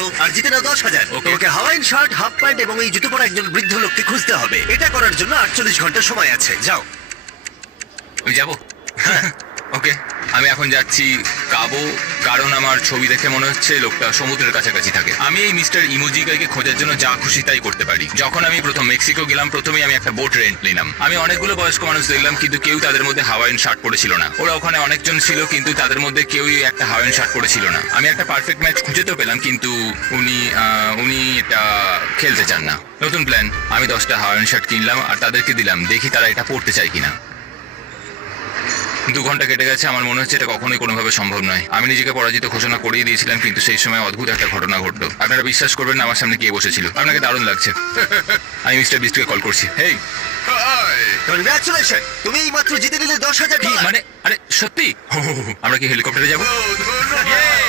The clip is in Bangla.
করো আর জিতে নাও 10,000। Okay. তোমাকে হাওয়াইন শার্ট, হাফ প্যান্ট এবং এই জুতো পরা একজন বৃদ্ধ লোককে খুঁজতে হবে। এটা করার জন্য 48 ঘন্টা সময় আছে। যাও। আমি যাবো। ওকে, আমি এখন যাচ্ছি কাবো, কারণ আমার ছবি দেখে মনে হচ্ছে লোকটা সমুদ্রের কাছাকাছি থাকে। আমি এই মিস্টার ইমোজিকাইকে খোঁজার জন্য যা খুশি তাই করতে পারি। যখন আমি প্রথম মেক্সিকো গেলাম, প্রথমেই আমি একটা বোট রেন্ট নিলাম। আমি অনেকগুলো বয়স্ক মানুষ দেখলাম, কিন্তু কেউ তাদের মধ্যে হাওয়াইন শার্ট পরেছিল না। ওরা ওখানে অনেকজন ছিল, কিন্তু তাদের মধ্যে কেউই একটা হাওয়াইন শার্ট পরেছিল না। আমি একটা পারফেক্ট ম্যাচ খুঁজে তো পেলাম, কিন্তু উনি এটা খেলতে চান না। নতুন প্ল্যান, আমি 10টা হাওয়াইন শার্ট কিনলাম আর তাদেরকে দিলাম, দেখি তারা এটা পরতে চায় কিনা। 2 ঘন্টা কেটে গেছে, আমার মনে হচ্ছে এটা কখনোই কোনোভাবে সম্ভব নয়। আমি নিজেকে পরাজিত ঘোষণা করেই দিয়েছিলাম, কিন্তু সেই সময় অদ্ভুত একটা ঘটনা ঘটলো। আপনারা বিশ্বাস করবেন না, আমার সামনে কে বসেছিল। আপনাকে দারুণ লাগছে। আমি মিস্টার বিস্টকে কল করছি। হেই, কনগ্রাচুলেশন, তুমি এইমাত্র জিতে নিলে 10,000 কি ডলার। মানে? আরে সত্যি? আমরা কি হেলিকপ্টারে যাবো?